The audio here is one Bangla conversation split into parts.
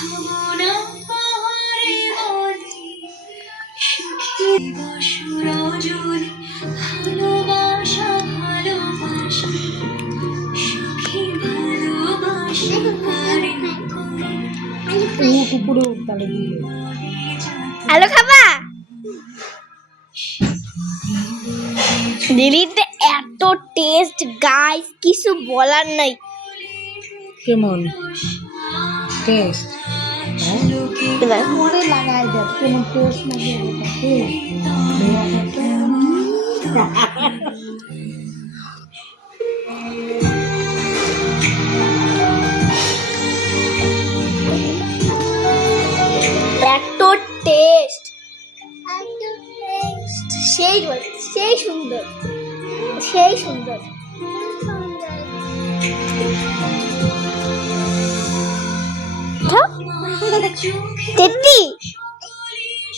কুকুরে উত্তালে দিয়ে আলো খাবা দিদিতে এত টেস্ট গাইস কিছু বলার নাই কেমন টেস্ট মনে লাগাই দেখ কেমন টেস্ট এত টেস্ট সেই সেই সুন্দর সেই সুন্দর টেটি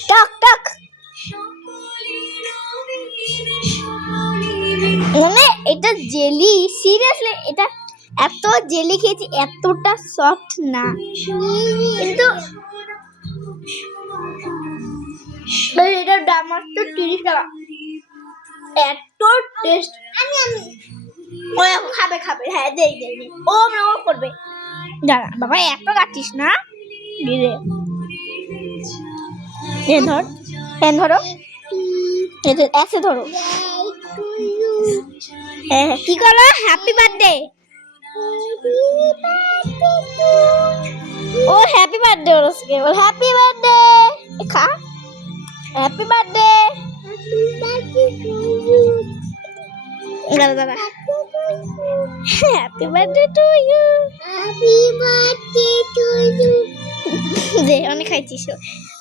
টক টক মানে এটা জেলি সিরিয়াসলি এটা এত জেলি খেয়েছি এতটা সফট না কিন্তু এটার দাম মাত্র 30 টাকা এত টেস্ট ও খাবে খাবে হ্যাঁ দেই দেই ও ও করবে দাঁড়া বাবা এত কাটিস না ধীরে এ ধর পেন ধরো এটা এসে ধরো হ্যাঁ কি করো হ্যাপি বার্থডে ও হ্যাপি বার্থডে ওরসকে বল হ্যাপি বার্থডে খা হ্যাপি বার্থডে দাঁড়া দাঁড়া happy birthday to you happy birthday to you দে অনেক খাইছিস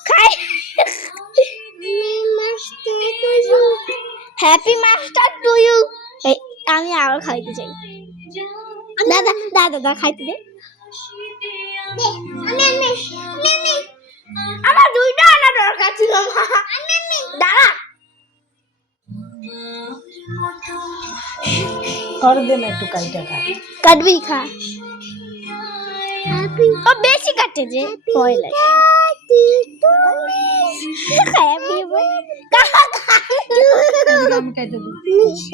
খাই হ্যাপি মাস্টার টু ইউ আমি আরো খাইতে চাই দাদা দাদা দাদা খাইতে দে আমার দুইটা আনা দরকার ছিল দাঁড়া और देना একটু কাইটা খা কাটবি খা ও বেশি কাটে যে ভয় লাগে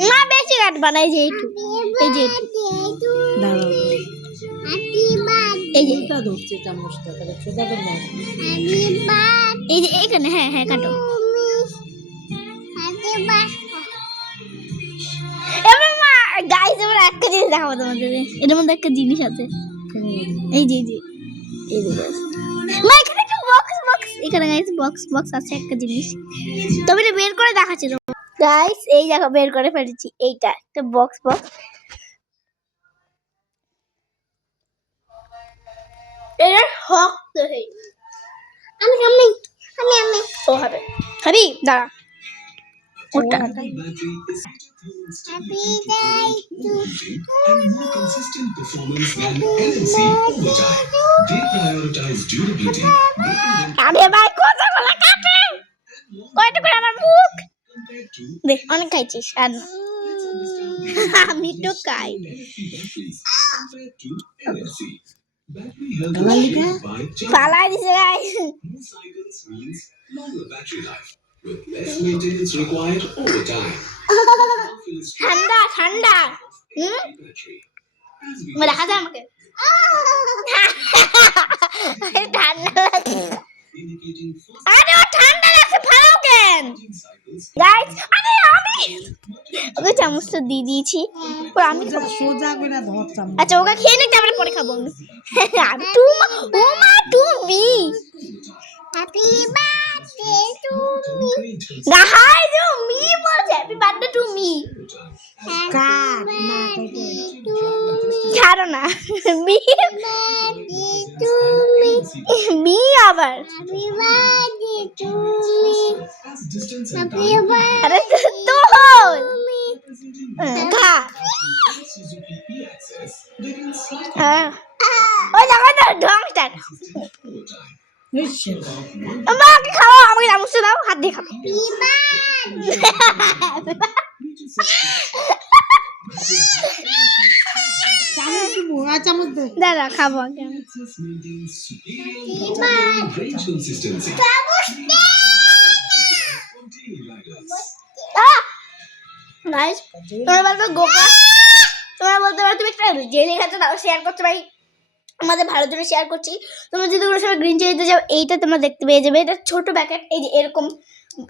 না বেশি কাটবা না এই যে এইটু এই যে এই যে এটা ধরছে চামচটা তাহলে ছোটা করে নাও এই যে এইখানে হ্যাঁ হ্যাঁ কাটো এবার মা গাইস এবার একটা জিনিস দেখাবো তোমাদের এর মধ্যে একটা জিনিস আছে এই যে এই যে মা এখানে একটা বক্স বক্স এখানে গাইস বক্স বক্স আছে একটা জিনিস তবে এটা বের করে দেখাচ্ছি গাইস এই দেখো বের করে ফেলেছি এইটা একটা বক্স বক্স এটা শক্ত হয়ে আমি ও হবে খাবি দাঁড়া ওটা Happy day to and more consistent performance than LNC overtime. They prioritize durability, making them আরে ভাই কত গুলো কাটে কয়টা করে আমার মুখ compared to দেখ অনেক খাইছিস আর আমি তো খাই compared to LNC. Battery health is by পালাই দিছে guys more cycles means longer battery life with less maintenance required over time. ঠান্ডা ঠান্ডা Battery. As we দেখা যায় আমাকে ঠান্ডা লাগে indicating fast আরে ও ঠান্ডা লাগছে ফালাও কেন cycles গাইস আরে আমি ওকে চামচটা দিয়ে দিয়েছি পর আমি খাবো সোজা করে ধর চামচ আচ্ছা ওকে খেয়ে নিতে আমরা পরে খাবো আমি ও মা তুমি হ্যাপি বার্থডে টু মি গাহাই যে মি বলছে হ্যাপি বার্থডে টু মি কাট না কাটে ছাড়ো না me birthday to me me আবার happy birthday to me as distance and happy time birthday আরে তো হল খা Suzuki e-Access begins slightly হ্যাঁ ওই দেখো তো ঢং স্টার্ট over time. নিশ্চয় আমাকে খাওয়া আমাকে চামচ দাও হাত দিয়ে খাবো চামচ দিব আর চামচ দে দাদা খাবো আগে আমি। This maintains superior comfort and range consistency. On daily riders. Guys তোমরা বলবে গোকা, তোমরা বলতে পারো তুমি একটা জেলি খাচ্ছ তাও শেয়ার করছো ভাই, আমাদের ভালোর জন্য শেয়ার করছি। তোমরা যদি কোনো সময় গ্রিন চিলিতে যাও এইটা তোমরা দেখতে পেয়ে যাবে, এটা ছোট প্যাকেট, এই যে এরকম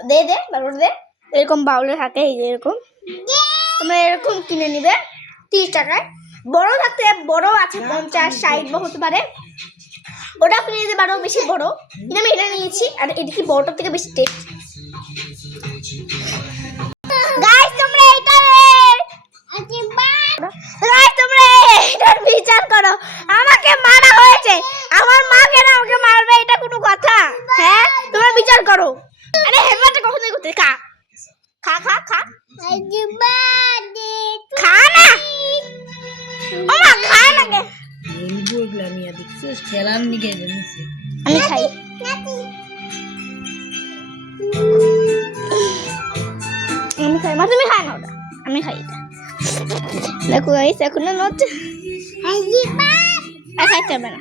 দে বারবার দে, এরকম বাউলে থাকে, এই যে এরকম তোমরা এরকম কিনে নিবে 30 টাকায়। বড় থাকতে বড় আছে 50, 60 বা হতে পারে, ওটা কিনে নিতে পারো বেশি বড়, কিন্তু আমি এটা নিয়েছি আর এটা কি বড়টার থেকে বেশি টেস্ট। গাইস তোমরা এটার বিচার করো, আমাকে মারা হয়েছে, আমার মা কেন আমাকে মারবে, এটা কোনো কথা? হ্যাঁ তোমরা বিচার করো। আরে হেলমেটটা কখন করতে খা খা খা খা খা না, ও মা খা না গে, এলবো এগুলা নিয়ে দেখছিস খেলার নিকে নিছে আমি খাই। আমি খাই, মা তুমি খাই না ওটা, আমি খাই এটা। দেখো গাইস এখন না নট খাইতে হবে না।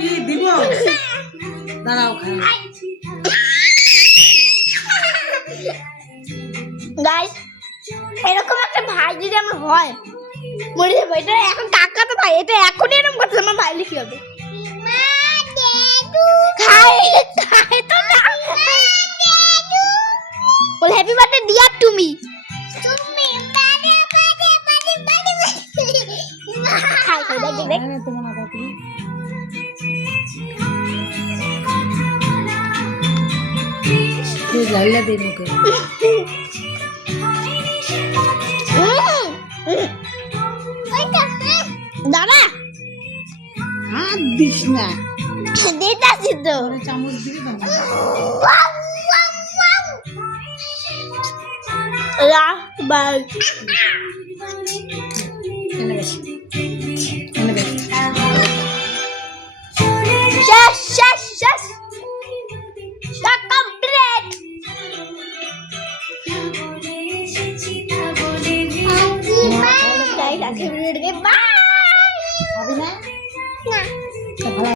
কি দিব দাঁড়াও খাই গাইস এরকম একটা ভাই যদি আমার হয় মরে যাবো। এটা এখন কাকা তো ভাই, এটা এখনই এরকম করতে আমার ভাই লিখি হবে। খাই খাই তো না, বল হ্যাপি বার্থডে ডিয়ার টুমি, খাই খাই দেখ দেখ তোমার মাথা কি তুই লাইলা দে মুখে দাঁড়া হাত দিস না দিতাছি তো, চামচ দিবি না বাই এনে বেশ এনে বেশ শেষ শেষ শেষ কমপ্লিট। গাইস আজকে ভিডিওটাকে বাই।